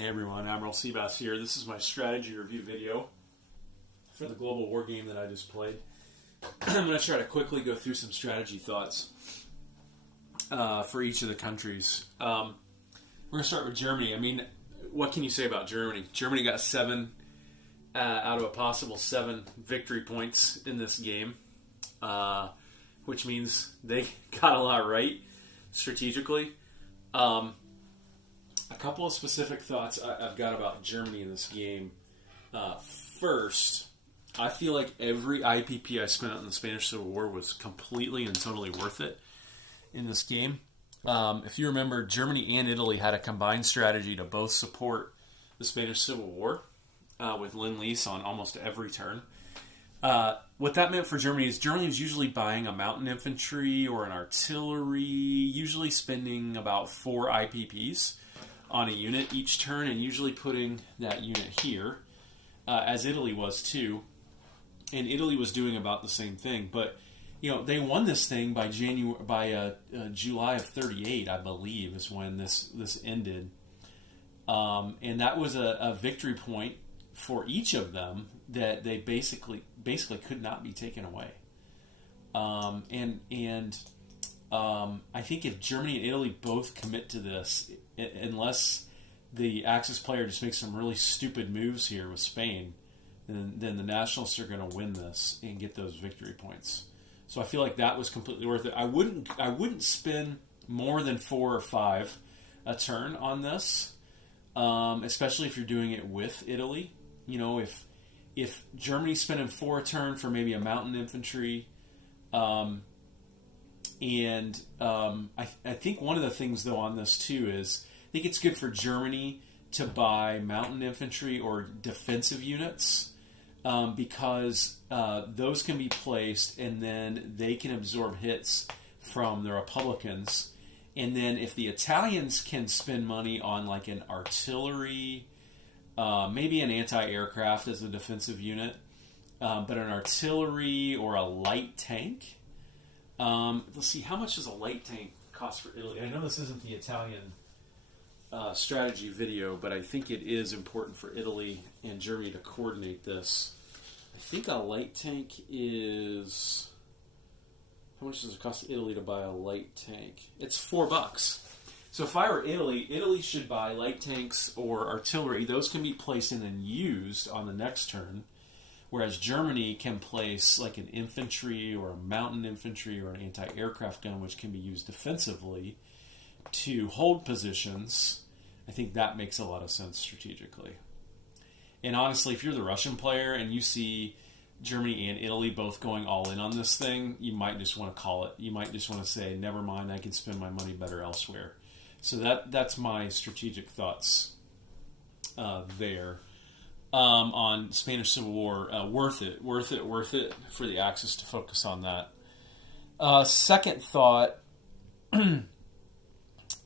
Hey everyone, Admiral Seabass here. This is my strategy review video for the global war game that I just played. I'm going to try to quickly go through some strategy thoughts for each of the countries. We're going to start with Germany. I mean, what can you say about Germany? Germany got 7 out of a possible 7 victory points in this game, which means they got a lot right strategically. A couple of specific thoughts I've got about Germany in this game. First, I feel like every IPP I spent in the Spanish Civil War was completely and totally worth it in this game. If you remember, Germany and Italy had a combined strategy to both support the Spanish Civil War with Lend-Lease on almost every turn. What that meant for Germany is Germany was usually buying a mountain infantry or an artillery, usually spending about 4 IPPs on a unit each turn, and usually putting that unit here, as Italy was too. And Italy was doing about the same thing, but they won this thing by July of '38, I believe, is when this ended, and that was a victory point for each of them that they basically could not be taken away. I think if Germany and Italy both commit to this, unless the Axis player just makes some really stupid moves here with Spain, then the Nationalists are going to win this and get those victory points. So I feel like that was completely worth it. I wouldn't spend more than 4 or 5 a turn on this, especially if you're doing it with Italy. If Germany's spending 4 a turn for maybe a mountain infantry, I think one of the things though on this too is I think it's good for Germany to buy mountain infantry or defensive units because those can be placed and then they can absorb hits from the Republicans. And then if the Italians can spend money on like an artillery, maybe an anti-aircraft as a defensive unit, but an artillery or a light tank. Let's see, how much does a light tank cost for Italy? I know this isn't the Italian strategy video, but I think it is important for Italy and Germany to coordinate this. I think a light tank is... How much does it cost Italy to buy a light tank? It's $4. So if I were Italy, Italy should buy light tanks or artillery. Those can be placed and then used on the next turn. Whereas Germany can place like an infantry or a mountain infantry or an anti-aircraft gun, which can be used defensively to hold positions. I think that makes a lot of sense strategically. And honestly, if you're the Russian player and you see Germany and Italy both going all in on this thing, you might just want to call it. You might just want to say, never mind, I can spend my money better elsewhere. So that's my strategic thoughts there. On Spanish Civil War, worth it for the Axis to focus on that. Second thought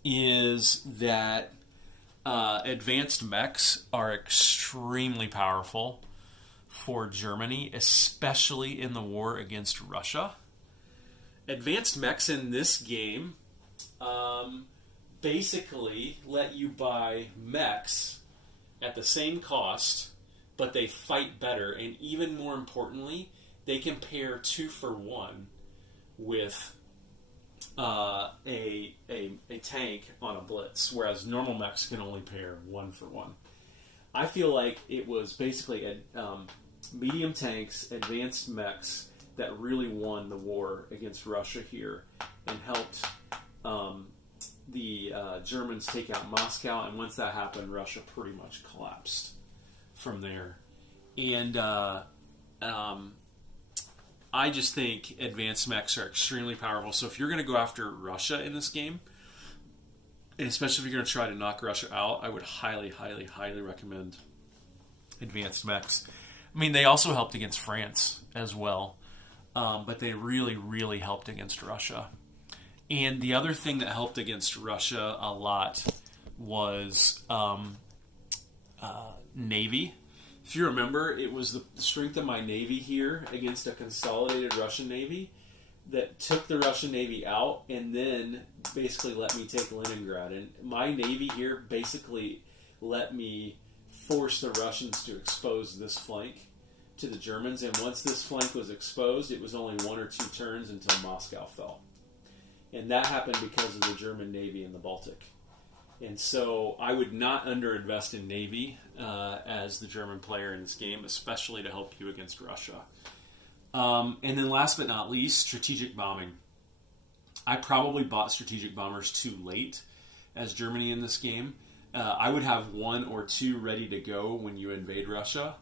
is that advanced mechs are extremely powerful for Germany, especially in the war against Russia. Advanced mechs in this game basically let you buy mechs at the same cost, but they fight better, and even more importantly, they can pair 2 for 1 with a tank on a blitz, whereas normal mechs can only pair 1 for 1. I feel like it was basically medium tanks, advanced mechs that really won the war against Russia here and helped the Germans take out Moscow, and once that happened, Russia pretty much collapsed from there. And I just think advanced mechs are extremely powerful. So if you're going to go after Russia in this game, and especially if you're going to try to knock Russia out, I would highly, highly, highly recommend advanced mechs. I mean, they also helped against France as well, but they really, really helped against Russia. And the other thing that helped against Russia a lot was Navy. If you remember, it was the strength of my Navy here against a consolidated Russian Navy that took the Russian Navy out and then basically let me take Leningrad. And my Navy here basically let me force the Russians to expose this flank to the Germans. And once this flank was exposed, it was only 1 or 2 turns until Moscow fell. And that happened because of the German Navy in the Baltic. And so I would not underinvest in Navy as the German player in this game, especially to help you against Russia. And then last but not least, strategic bombing. I probably bought strategic bombers too late as Germany in this game. I would have 1 or 2 ready to go when you invade Russia.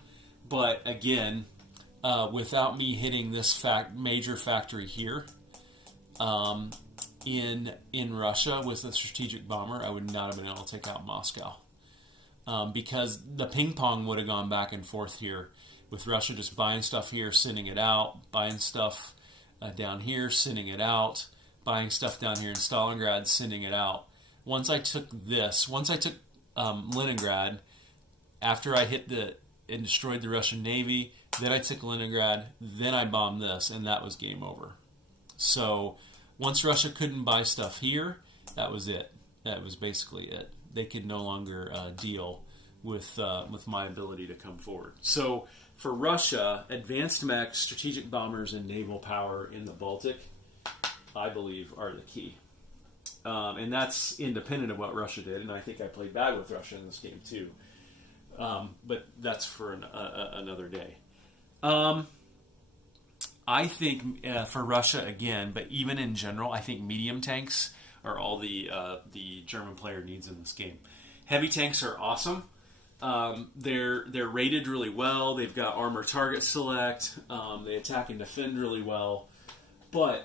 But again, without me hitting this major factory here, in Russia with a strategic bomber, I would not have been able to take out Moscow. Because the ping pong would have gone back and forth here, with Russia just buying stuff here, sending it out, buying stuff down here, sending it out, buying stuff down here in Stalingrad, sending it out. Once I took Leningrad, after I hit and destroyed the Russian Navy, then I took Leningrad, then I bombed this, and that was game over. So once Russia couldn't buy stuff here, that was it. That was basically it. They could no longer deal with my ability to come forward. So for Russia, advanced mechs, strategic bombers, and naval power in the Baltic, I believe, are the key. And that's independent of what Russia did, and I think I played bad with Russia in this game too. But that's for another day. I think for Russia again, but even in general, I think medium tanks are all the German player needs in this game. Heavy tanks are awesome. They're rated really well. They've got armor target select. They attack and defend really well. But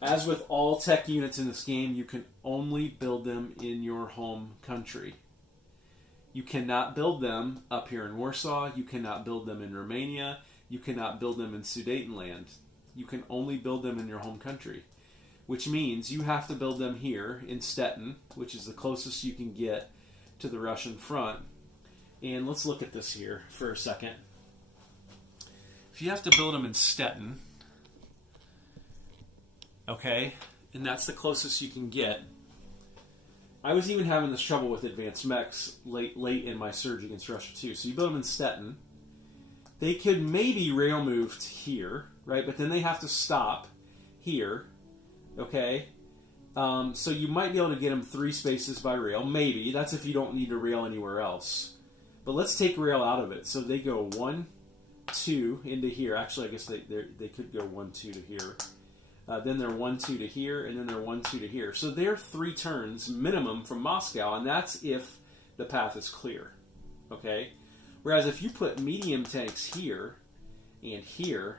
as with all tech units in this game, you can only build them in your home country. You cannot build them up here in Warsaw. You cannot build them in Romania. You cannot build them in Sudetenland. You can only build them in your home country, which means you have to build them here in Stettin, which is the closest you can get to the Russian front. And let's look at this here for a second. If you have to build them in Stettin, okay, and that's the closest you can get. I was even having this trouble with advanced mechs late in my surge against Russia too. So you build them in Stettin. They could maybe rail move to here, right? But then they have to stop here, okay? So you might be able to get them 3 spaces by rail. Maybe. That's if you don't need to rail anywhere else. But let's take rail out of it. So they go 1, 2 into here. Actually, I guess they could go 1, 2 to here. Then they're 1, 2 to here, and then they're 1, 2 to here. So they're 3 turns minimum from Moscow, and that's if the path is clear, okay? Whereas if you put medium tanks here and here,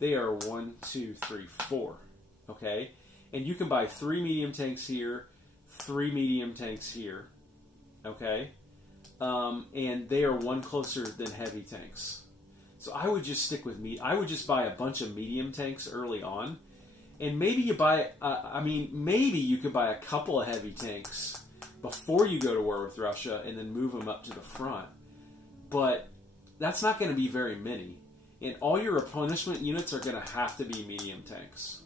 they are 1, 2, 3, 4, okay? And you can buy 3 medium tanks here, 3 medium tanks here, okay? And they are 1 closer than heavy tanks. So I would just stick with I would just buy a bunch of medium tanks early on. And maybe you buy, maybe you could buy a couple of heavy tanks before you go to war with Russia and then move them up to the front. But that's not going to be very many. And all your replenishment units are going to have to be medium tanks.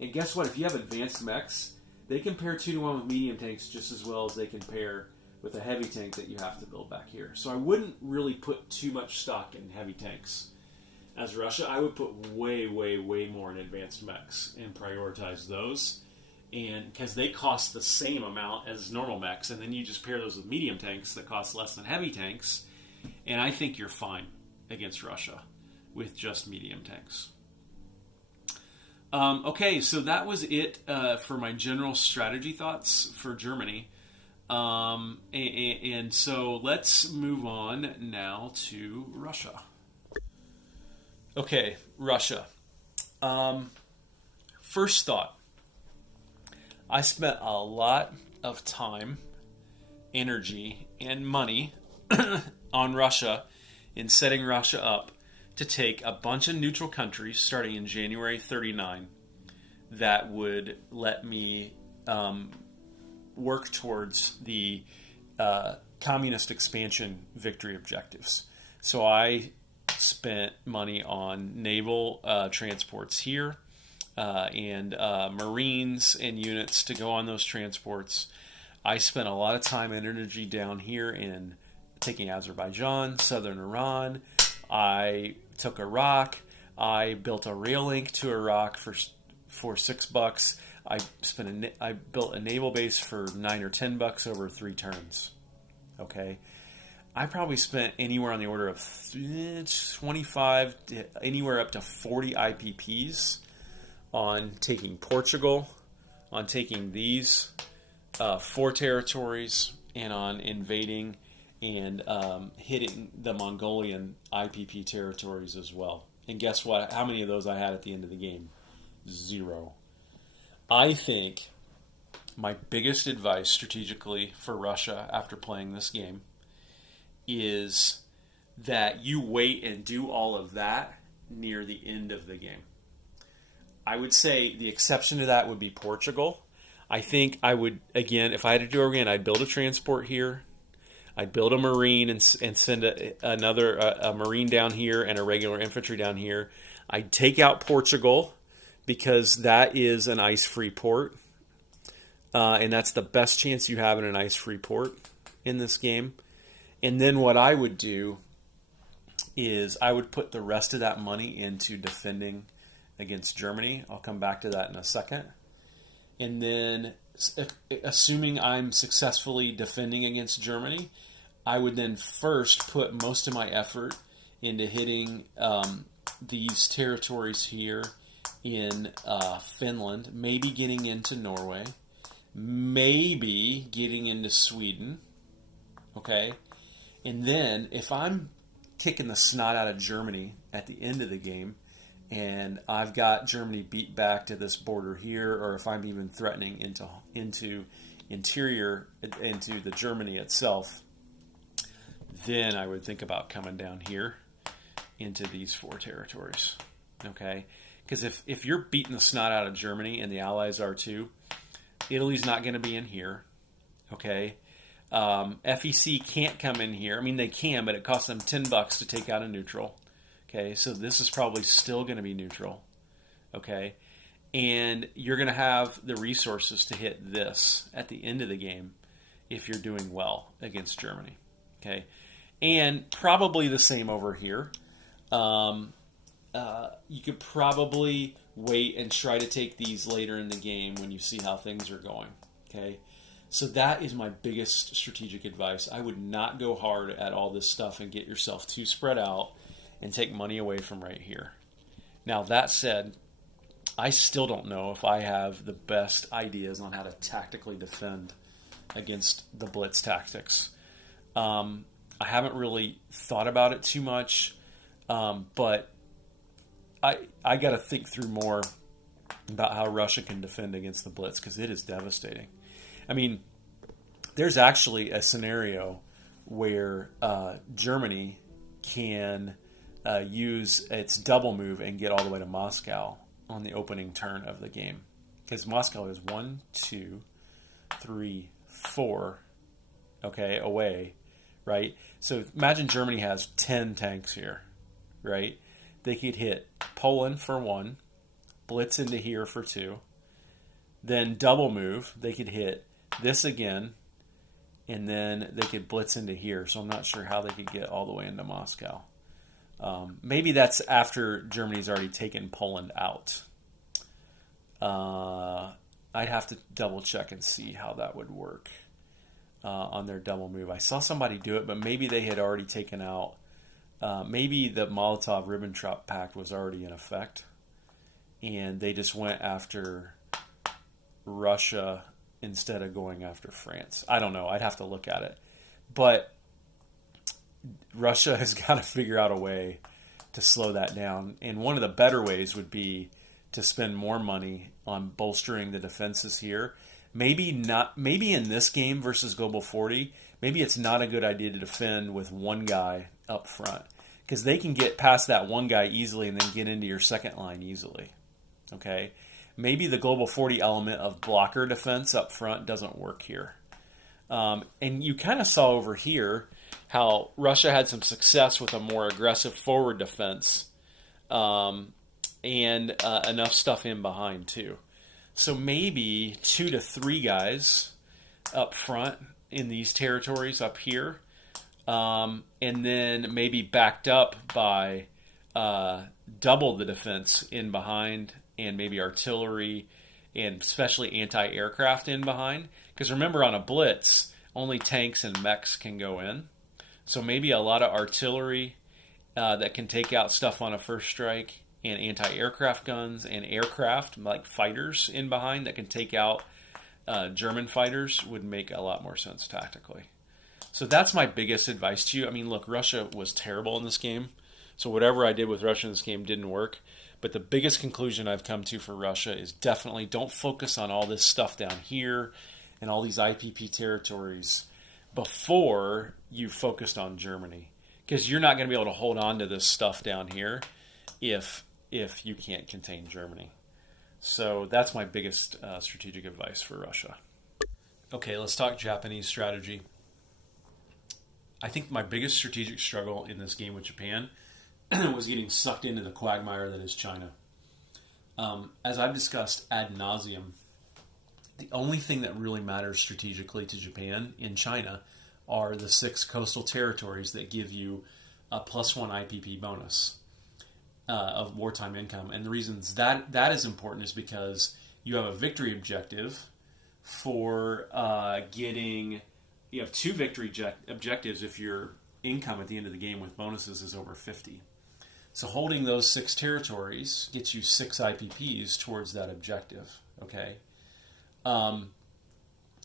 And guess what? If you have advanced mechs, they can pair 2-to-1 with medium tanks just as well as they can pair with a heavy tank that you have to build back here. So I wouldn't really put too much stock in heavy tanks. As Russia, I would put way, way, way more in advanced mechs and prioritize those, and because they cost the same amount as normal mechs, and then you just pair those with medium tanks that cost less than heavy tanks, and I think you're fine against Russia with just medium tanks. Okay, so that was it for my general strategy thoughts for Germany. And so let's move on now to Russia. Okay, Russia. First thought. I spent a lot of time, energy, and money on Russia in setting Russia up to take a bunch of neutral countries starting in January 39 that would let me work towards the communist expansion victory objectives. So I spent money on naval transports here and Marines and units to go on those transports. I spent a lot of time and energy down here in taking Azerbaijan, southern Iran. I took Iraq. I built a rail link to Iraq for $6. I built a naval base for $9 or $10 over 3 turns. Okay, I probably spent anywhere on the order of 25 to anywhere up to 40 IPPs on taking Portugal, on taking these 4 territories, and on invading and hitting the Mongolian IPP territories as well. And guess what? How many of those I had at the end of the game? 0. I think my biggest advice strategically for Russia after playing this game is that you wait and do all of that near the end of the game. I would say the exception to that would be Portugal. I think I would, again, if I had to do it again, I'd build a transport here. I'd build a marine and send a marine down here and a regular infantry down here. I'd take out Portugal because that is an ice-free port. And that's the best chance you have in an ice-free port in this game. And then what I would do is I would put the rest of that money into defending against Germany. I'll come back to that in a second. And then, assuming I'm successfully defending against Germany, I would then first put most of my effort into hitting these territories here in Finland, maybe getting into Norway, maybe getting into Sweden, okay? And then, if I'm kicking the snot out of Germany at the end of the game, and I've got Germany beat back to this border here, or if I'm even threatening into the Germany itself, then I would think about coming down here into these 4 territories, okay? Because if you're beating the snot out of Germany, and the Allies are too, Italy's not going to be in here, okay? FEC can't come in here. I mean, they can, but it costs them $10 to take out a neutral. Okay, so this is probably still going to be neutral. Okay, and you're going to have the resources to hit this at the end of the game if you're doing well against Germany. Okay, and probably the same over here. You could probably wait and try to take these later in the game when you see how things are going. Okay, so that is my biggest strategic advice. I would not go hard at all this stuff and get yourself too spread out and take money away from right here. Now, that said, I still don't know if I have the best ideas on how to tactically defend against the blitz tactics. I haven't really thought about it too much, but I got to think through more about how Russia can defend against the blitz, because it is devastating. I mean, there's actually a scenario where Germany can use its double move and get all the way to Moscow on the opening turn of the game. Because Moscow is 1, 2, 3, 4, okay, away, right? So imagine Germany has 10 tanks here, right? They could hit Poland for 1, blitz into here for 2, then double move. They could hit this again, and then they could blitz into here. So I'm not sure how they could get all the way into Moscow. Maybe that's after Germany's already taken Poland out. I'd have to double check and see how that would work on their double move. I saw somebody do it, but maybe they had already taken out. Maybe the Molotov-Ribbentrop Pact was already in effect, and they just went after Russia instead of going after France. I don't know. I'd have to look at it. But Russia has got to figure out a way to slow that down. And one of the better ways would be to spend more money on bolstering the defenses here. Maybe in this game versus Global 40, maybe it's not a good idea to defend with one guy up front, because they can get past that one guy easily and then get into your second line easily. Okay? Maybe the Global 40 element of blocker defense up front doesn't work here. And you kind of saw over here how Russia had some success with a more aggressive forward defense and enough stuff in behind too. So maybe 2 to 3 guys up front in these territories up here, and then maybe backed up by double the defense in behind, and maybe artillery and especially anti-aircraft in behind. Because remember, on a blitz, only tanks and mechs can go in. So maybe a lot of artillery that can take out stuff on a first strike, and anti-aircraft guns and aircraft like fighters in behind that can take out German fighters would make a lot more sense tactically. So that's my biggest advice to you. I mean, look, Russia was terrible in this game. So whatever I did with Russia in this game didn't work. But the biggest conclusion I've come to for Russia is definitely don't focus on all this stuff down here and all these IPP territories before you focused on Germany. Because you're not going to be able to hold on to this stuff down here if you can't contain Germany. So that's my biggest strategic advice for Russia. Okay, let's talk Japanese strategy. I think my biggest strategic struggle in this game with Japan was getting sucked into the quagmire that is China. As I've discussed ad nauseum, the only thing that really matters strategically to Japan in China are the 6 coastal territories that give you a +1 IPP bonus of wartime income. And the reasons that is important is because you have a victory objective for getting... You have 2 victory objectives if your income at the end of the game with bonuses is over 50. So holding those 6 territories gets you 6 IPPs towards that objective. Okay.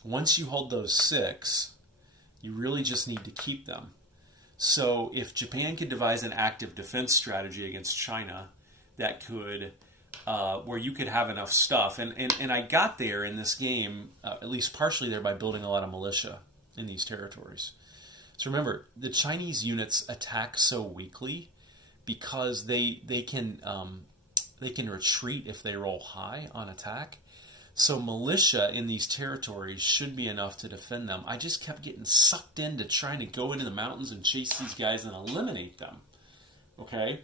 Once you hold those 6, you really just need to keep them. So if Japan could devise an active defense strategy against China that could, where you could have enough stuff, and I got there in this game, at least partially there by building a lot of militia in these territories. So remember, the Chinese units attack so weakly because they can retreat if they roll high on attack. So militia in these territories should be enough to defend them. I just kept getting sucked into trying to go into the mountains and chase these guys and eliminate them. Okay?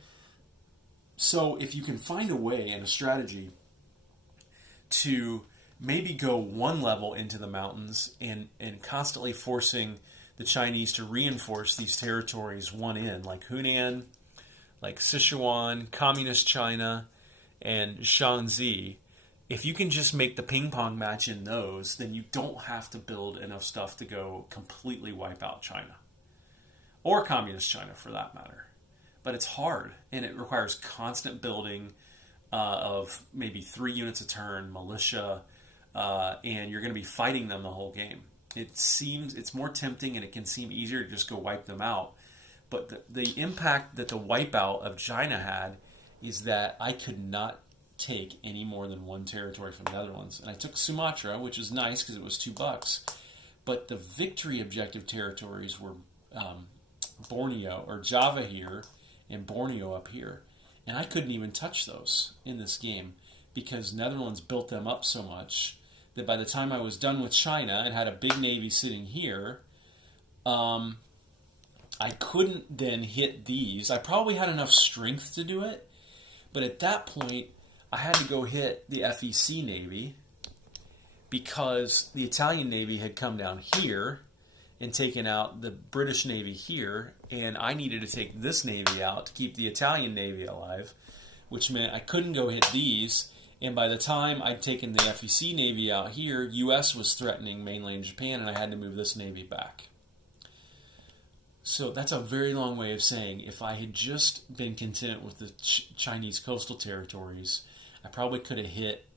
So if you can find a way and a strategy to maybe go one level into the mountains and constantly forcing the Chinese to reinforce these territories one in, like Hunan, like Sichuan, Communist China, and Shanxi. If you can just make the ping pong match in those, then you don't have to build enough stuff to go completely wipe out China. Or Communist China, for that matter. But it's hard, and it requires constant building of maybe 3 units a turn, militia, and you're going to be fighting them the whole game. It's more tempting, and it can seem easier to just go wipe them out. But the impact that the wipeout of China had is that I could not take any more than 1 territory from the Netherlands. And I took Sumatra, which is nice because it was $2. But the victory objective territories were Borneo, or Java here, and Borneo up here. And I couldn't even touch those in this game because Netherlands built them up so much that by the time I was done with China and had a big navy sitting here, I couldn't then hit these. I probably had enough strength to do it, but at that point, I had to go hit the FEC Navy because the Italian Navy had come down here and taken out the British Navy here, and I needed to take this Navy out to keep the Italian Navy alive, which meant I couldn't go hit these, and by the time I'd taken the FEC Navy out here, US was threatening mainland Japan, and I had to move this Navy back. So that's a very long way of saying if I had just been content with the Chinese coastal territories, I probably could have hit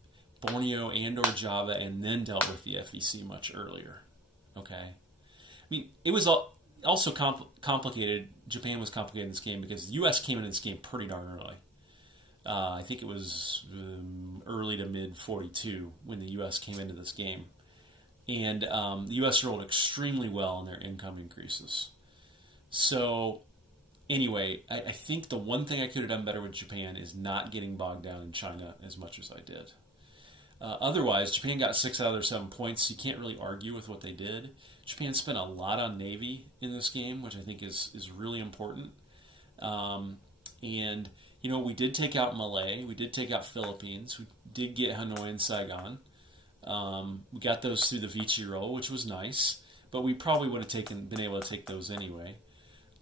Borneo and or Java and then dealt with the FEC much earlier. Okay? I mean, it was also complicated. Japan was complicated in this game because the U.S. came into this game pretty darn early. I think it was early to mid-42 when the U.S. came into this game. And the U.S. rolled extremely well in their income increases. So, anyway, I think the one thing I could have done better with Japan is not getting bogged down in China as much as I did. Otherwise, Japan got 6 out of their 7 points. You can't really argue with what they did. Japan spent a lot on Navy in this game, which I think is really important. And, you know, we did take out Malay. We did take out Philippines. We did get Hanoi and Saigon. We got those through the Vici roll, which was nice, but we probably would have been able to take those anyway.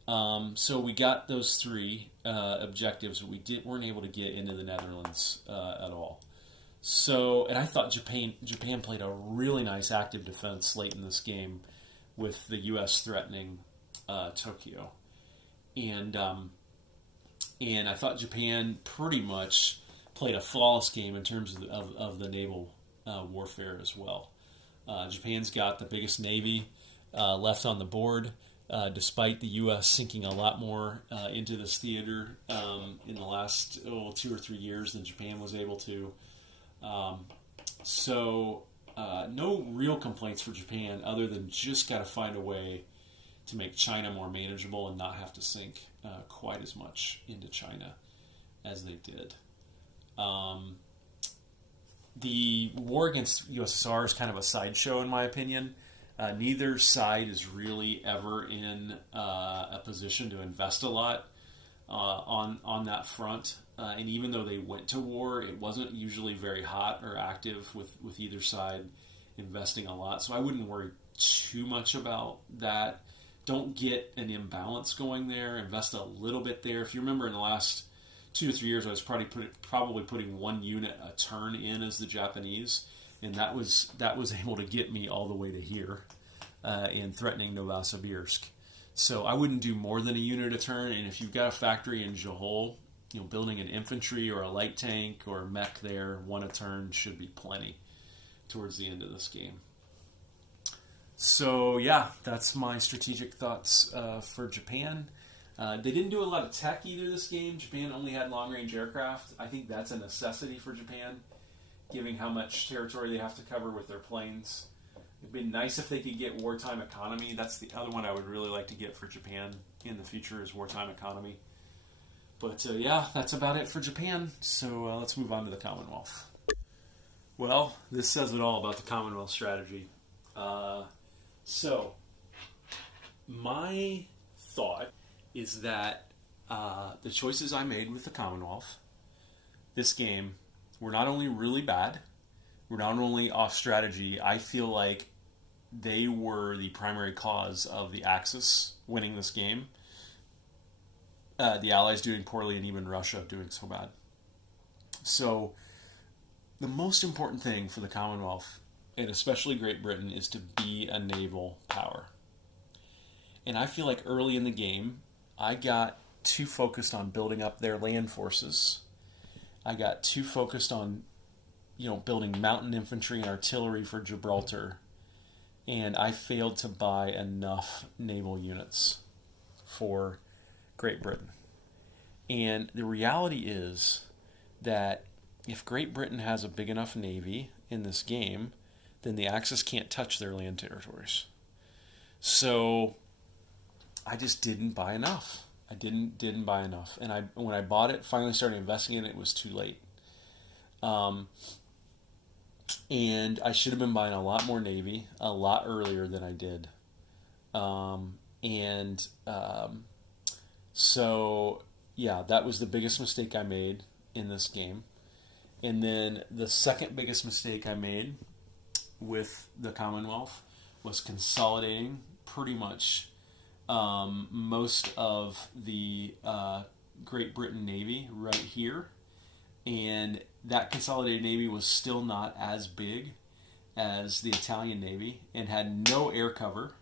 So we got those three objectives, but weren't able to get into the Netherlands at all. So, and I thought Japan played a really nice active defense late in this game, with the U.S. threatening Tokyo, and I thought Japan pretty much played a flawless game in terms of the naval warfare as well. Japan's got the biggest navy left on the board, despite the U.S. sinking a lot more into this theater in the last 2 or 3 years than Japan was able to. No real complaints for Japan, other than just got to find a way to make China more manageable and not have to sink quite as much into China as they did. The war against USSR is kind of a sideshow, in my opinion. Neither side is really ever in a position to invest a lot on that front. And even though they went to war, it wasn't usually very hot or active with either side investing a lot. So I wouldn't worry too much about that. Don't get an imbalance going there. Invest a little bit there. If you remember, in the last 2 or 3 years, I was probably putting one unit a turn in as the Japanese, and that was able to get me all the way to here in threatening Novosibirsk. So I wouldn't do more than a unit a turn. And if you've got a factory in Johol, building an infantry or a light tank or a mech there, one a turn should be plenty towards the end of this game. So yeah, that's my strategic thoughts for Japan. They didn't do a lot of tech either this game. Japan only had long-range aircraft. I think that's a necessity for Japan, given how much territory they have to cover with their planes. It'd be nice if they could get wartime economy. That's the other one I would really like to get for Japan in the future, is wartime economy. But yeah, that's about it for Japan. So let's move on to the Commonwealth. Well, this says it all about the Commonwealth strategy. So my thought is that the choices I made with the Commonwealth this game were not only really bad, were not only off strategy. I feel like they were the primary cause of the Axis winning this game. The Allies doing poorly, and even Russia doing so bad. So the most important thing for the Commonwealth, and especially Great Britain, is to be a naval power. And I feel like early in the game, I got too focused on building up their land forces. I got too focused on, building mountain infantry and artillery for Gibraltar. And I failed to buy enough naval units for Great Britain. And the reality is that if Great Britain has a big enough navy in this game, then the Axis can't touch their land territories. So I just didn't buy enough. I didn't buy enough. And when I bought it, finally started investing in it, it was too late. And I should have been buying a lot more navy a lot earlier than I did. So yeah, that was the biggest mistake I made in this game. And then the second biggest mistake I made with the Commonwealth was consolidating pretty much most of the Great Britain Navy right here. And that consolidated Navy was still not as big as the Italian Navy and had no air cover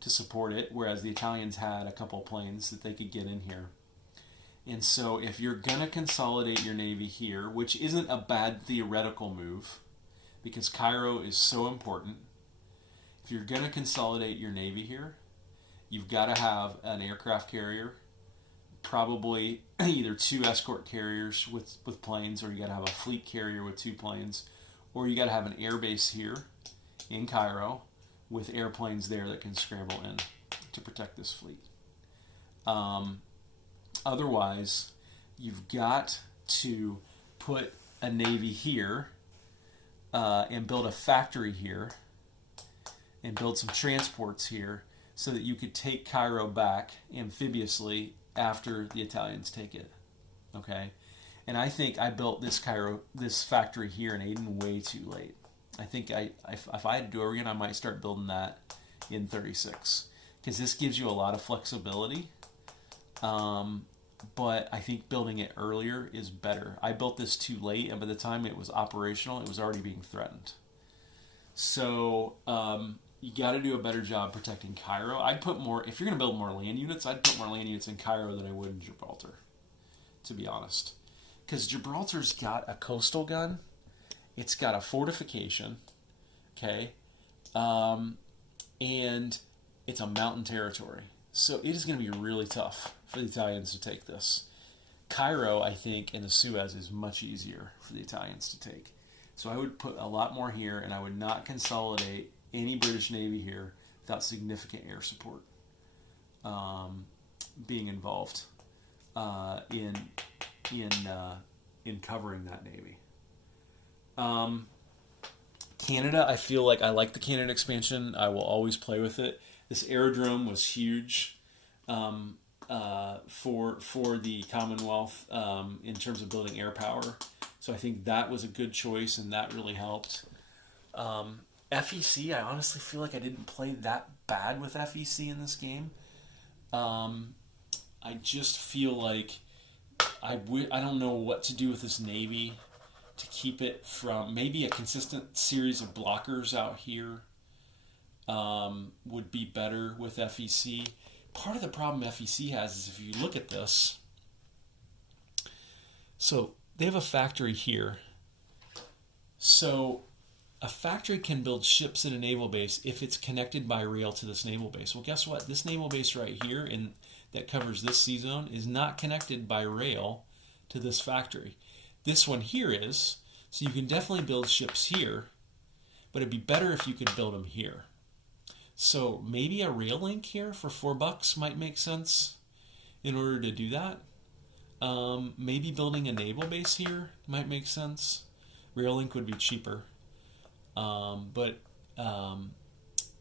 to support it, whereas the Italians had a couple planes that they could get in here. And so if you're going to consolidate your Navy here, which isn't a bad theoretical move, because Cairo is so important, if you're going to consolidate your Navy here, you've got to have an aircraft carrier, probably either 2 escort carriers with planes, or you got to have a fleet carrier with 2 planes, or you got to have an air base here in Cairo with airplanes there that can scramble in to protect this fleet. Otherwise, you've got to put a Navy here and build a factory here and build some transports here so that you could take Cairo back amphibiously after the Italians take it. Okay? And I think I built this factory here in Aden way too late. I think if I had to do it again, I might start building that in 36 because this gives you a lot of flexibility. But I think building it earlier is better. I built this too late, and by the time it was operational, it was already being threatened. So you got to do a better job protecting Cairo. I'd put more, if you're going to build more land units, I'd put more land units in Cairo than I would in Gibraltar, to be honest. Because Gibraltar's got a coastal gun, it's got a fortification, okay, and it's a mountain territory. So it is going to be really tough for the Italians to take this. Cairo, I think, and the Suez is much easier for the Italians to take. So I would put a lot more here, and I would not consolidate any British Navy here without significant air support being involved in covering that Navy. Canada, I feel like I like the Canada expansion. I will always play with it. This aerodrome was huge for the Commonwealth in terms of building air power. So I think that was a good choice, and that really helped. FEC, I honestly feel like I didn't play that bad with FEC in this game. I just feel like I don't know what to do with this Navy to keep it from maybe a consistent series of blockers out here would be better with FEC. Part of the problem FEC has is if you look at this, so they have a factory here. So a factory can build ships at a naval base if it's connected by rail to this naval base. Well, guess what? This naval base right here that covers this sea zone is not connected by rail to this factory. This one here is, so you can definitely build ships here, but it'd be better if you could build them here. So maybe a rail link here for $4 might make sense in order to do that. Maybe building a naval base here might make sense. Rail link would be cheaper. And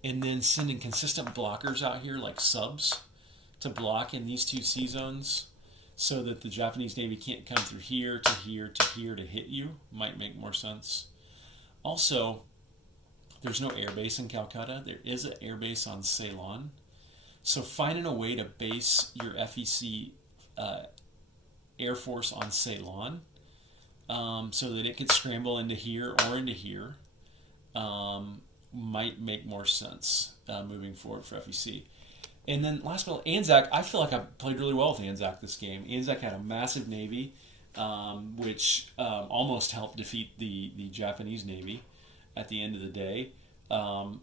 then sending consistent blockers out here like subs to block in these two sea zones so that the Japanese Navy can't come through here to here to here to hit you might make more sense. Also, there's no air base in Calcutta. There is an air base on Ceylon. So finding a way to base your FEC Air Force on Ceylon so that it could scramble into here or into here might make more sense moving forward for FEC. And then last but not least, Anzac, I feel like I played really well with Anzac this game. Anzac had a massive navy, which almost helped defeat the Japanese Navy at the end of the day.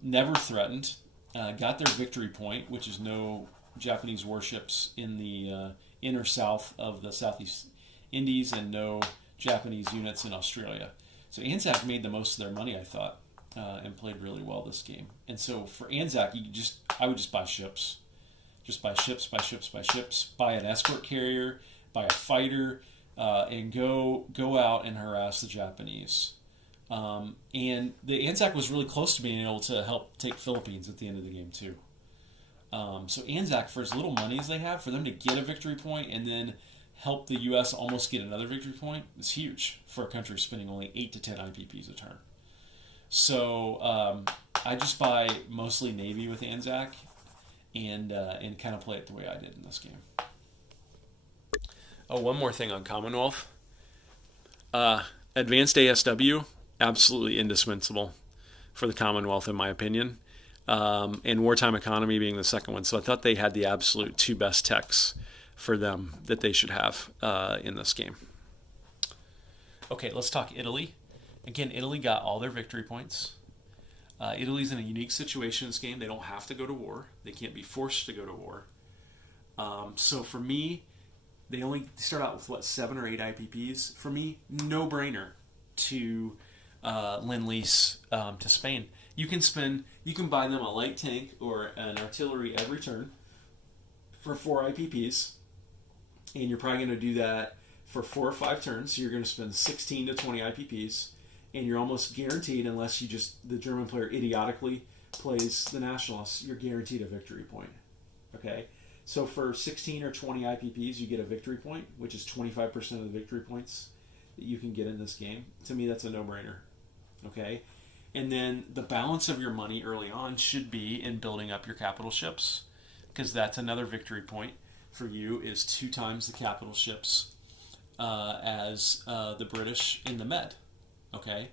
Never threatened. Got their victory point, which is no Japanese warships in the inner south of the Southeast Indies and no Japanese units in Australia. So Anzac made the most of their money, I thought, and played really well this game. And so for Anzac, I would just buy ships. Just buy ships, buy ships, buy ships. Buy an escort carrier, buy a fighter, and go out and harass the Japanese. And the Anzac was really close to being able to help take Philippines at the end of the game too. So Anzac, for as little money as they have, for them to get a victory point and then help the U.S. almost get another victory point is huge for a country spending only 8 to 10 IPPs a turn. So I just buy mostly Navy with Anzac and kind of play it the way I did in this game. Oh, one more thing on Commonwealth. Advanced ASW, absolutely indispensable for the Commonwealth, in my opinion. And Wartime Economy being the second one. So I thought they had the absolute two best techs for them that they should have in this game. Okay, let's talk Italy. Again, Italy got all their victory points. Italy's in a unique situation in this game. They don't have to go to war. They can't be forced to go to war. So for me, they only start out with, 7 or 8 IPPs. For me, no-brainer to lend-lease to Spain. You can buy them a light tank or an artillery every turn for 4 IPPs, and you're probably going to do that for 4 or 5 turns. So you're going to spend 16 to 20 IPPs, and you're almost guaranteed, unless the German player idiotically plays the Nationalists, you're guaranteed a victory point. Okay? So for 16 or 20 IPPs, you get a victory point, which is 25% of the victory points that you can get in this game. To me, that's a no-brainer. Okay? And then the balance of your money early on should be in building up your capital ships, because that's another victory point for you, is 2 times the capital ships as the British in the Med. Okay?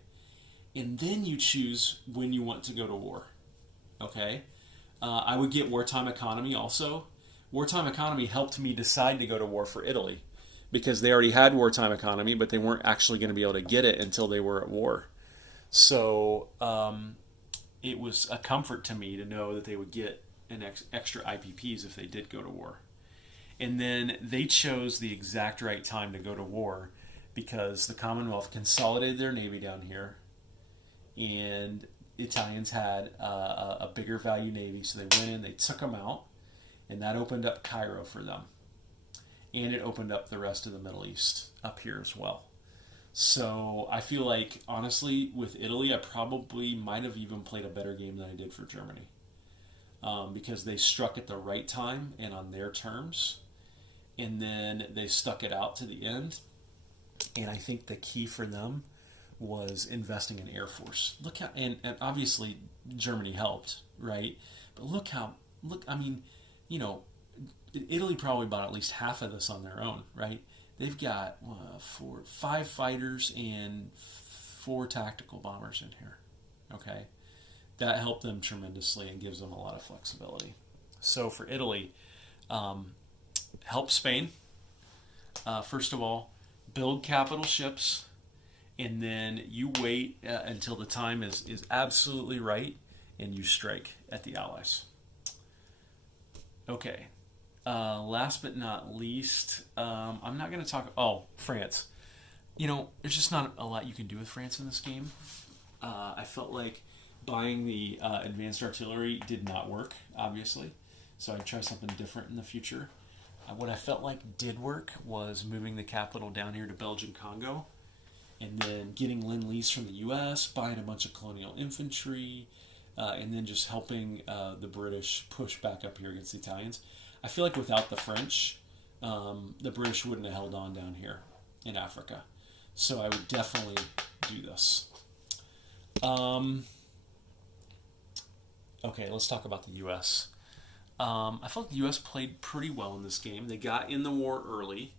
And then you choose when you want to go to war. Okay? I would get wartime economy also. Wartime economy helped me decide to go to war for Italy, because they already had wartime economy, but they weren't actually going to be able to get it until they were at war. So it was a comfort to me to know that they would get an extra IPPs if they did go to war. And then they chose the exact right time to go to war, because the Commonwealth consolidated their navy down here, and Italians had a bigger value navy, so they went in, they took them out, and that opened up Cairo for them. And it opened up the rest of the Middle East up here as well. So I feel like, honestly, with Italy, I probably might have even played a better game than I did for Germany. Because they struck at the right time and on their terms. And then they stuck it out to the end. And I think the key for them was investing in Air Force. Look how, and obviously Germany helped, right? But I mean, Italy probably bought at least half of this on their own, right? They've got 5 fighters and 4 tactical bombers in here. Okay, that helped them tremendously and gives them a lot of flexibility. So for Italy, help Spain. First of all, build capital ships, and then you wait until the time is absolutely right, and you strike at the Allies. Okay. Last but not least, I'm not going to talk... Oh, France. There's just not a lot you can do with France in this game. I felt like buying the advanced artillery did not work, obviously. So I'd try something different in the future. What I felt like did work was moving the capital down here to Belgian Congo, and then getting Lend-Lease from the U.S., buying a bunch of colonial infantry, and then just helping the British push back up here against the Italians. I feel like without the French, the British wouldn't have held on down here in Africa. So I would definitely do this. Okay, let's talk about the U.S. I felt like the U.S. played pretty well in this game. They got in the war early.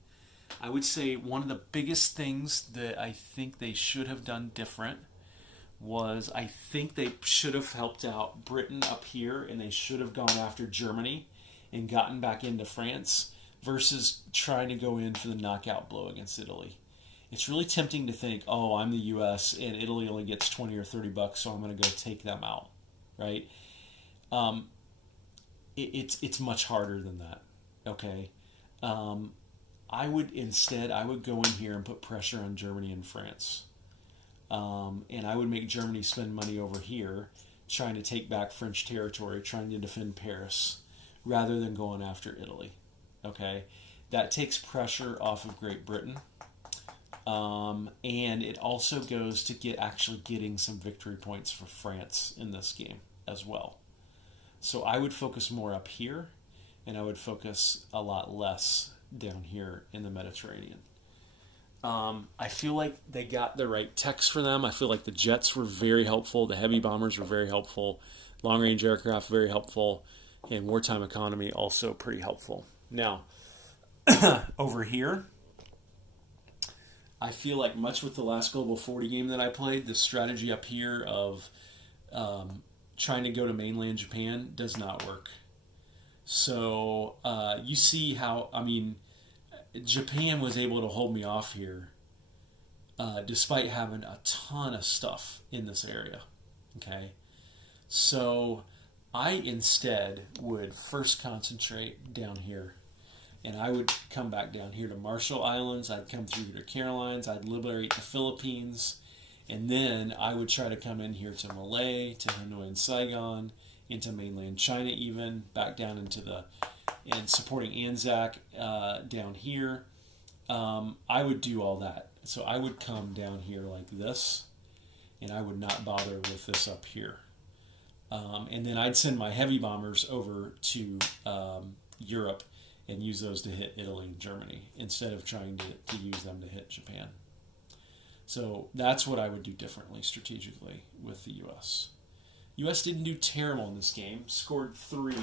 I would say one of the biggest things that I think they should have done different was, I think they should have helped out Britain up here, and they should have gone after Germany and gotten back into France versus trying to go in for the knockout blow against Italy. It's really tempting to think, oh, I'm the U.S. and Italy only gets 20 or 30 bucks, so I'm going to go take them out, right? It's much harder than that, okay? I would go in here and put pressure on Germany and France. And I would make Germany spend money over here trying to take back French territory, trying to defend Paris, rather than going after Italy. Okay? That takes pressure off of Great Britain. And it also goes to getting some victory points for France in this game as well. So I would focus more up here, and I would focus a lot less down here in the Mediterranean. I feel like they got the right techs for them. I feel like the jets were very helpful. The heavy bombers were very helpful. Long-range aircraft, very helpful. And wartime economy, also pretty helpful. Now, over here, I feel like much with the last Global 40 game that I played, the strategy up here of trying to go to mainland Japan does not work. So you see how, Japan was able to hold me off here despite having a ton of stuff in this area. Okay? So I instead would first concentrate down here. And I would come back down here to Marshall Islands. I'd come through to Carolines. I'd liberate the Philippines. And then I would try to come in here to Malay, to Hanoi and Saigon, into mainland China even, back down and supporting Anzac down here. I would do all that. So I would come down here like this, and I would not bother with this up here. And then I'd send my heavy bombers over to Europe and use those to hit Italy and Germany instead of trying to use them to hit Japan. So that's what I would do differently strategically with the U.S. U.S. didn't do terrible in this game. Scored 3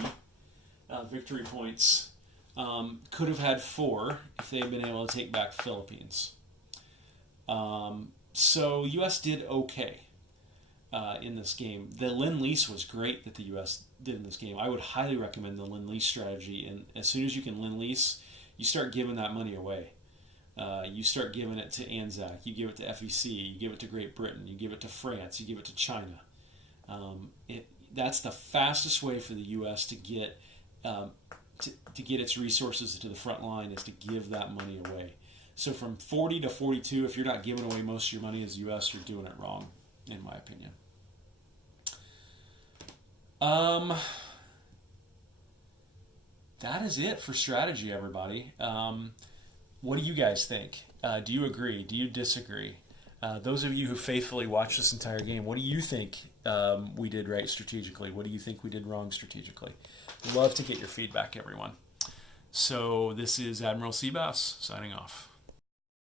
victory points. Could have had 4 if they had been able to take back Philippines. So U.S. did okay in this game. The Lend-Lease was great that the U.S. did in this game. I would highly recommend the Lend-Lease strategy. And as soon as you can Lend-Lease, you start giving that money away. You start giving it to Anzac, you give it to FEC, you give it to Great Britain, you give it to France, you give it to China. That's the fastest way for the U.S. to get to get its resources to the front line, is to give that money away. So from 40 to 42, if you're not giving away most of your money as the U.S., you're doing it wrong, in my opinion. That is it for strategy, everybody. What do you guys think? Do you agree? Do you disagree? Those of you who faithfully watched this entire game, what do you think we did right strategically? What do you think we did wrong strategically? Love to get your feedback, everyone. So this is Admiral Seabass signing off.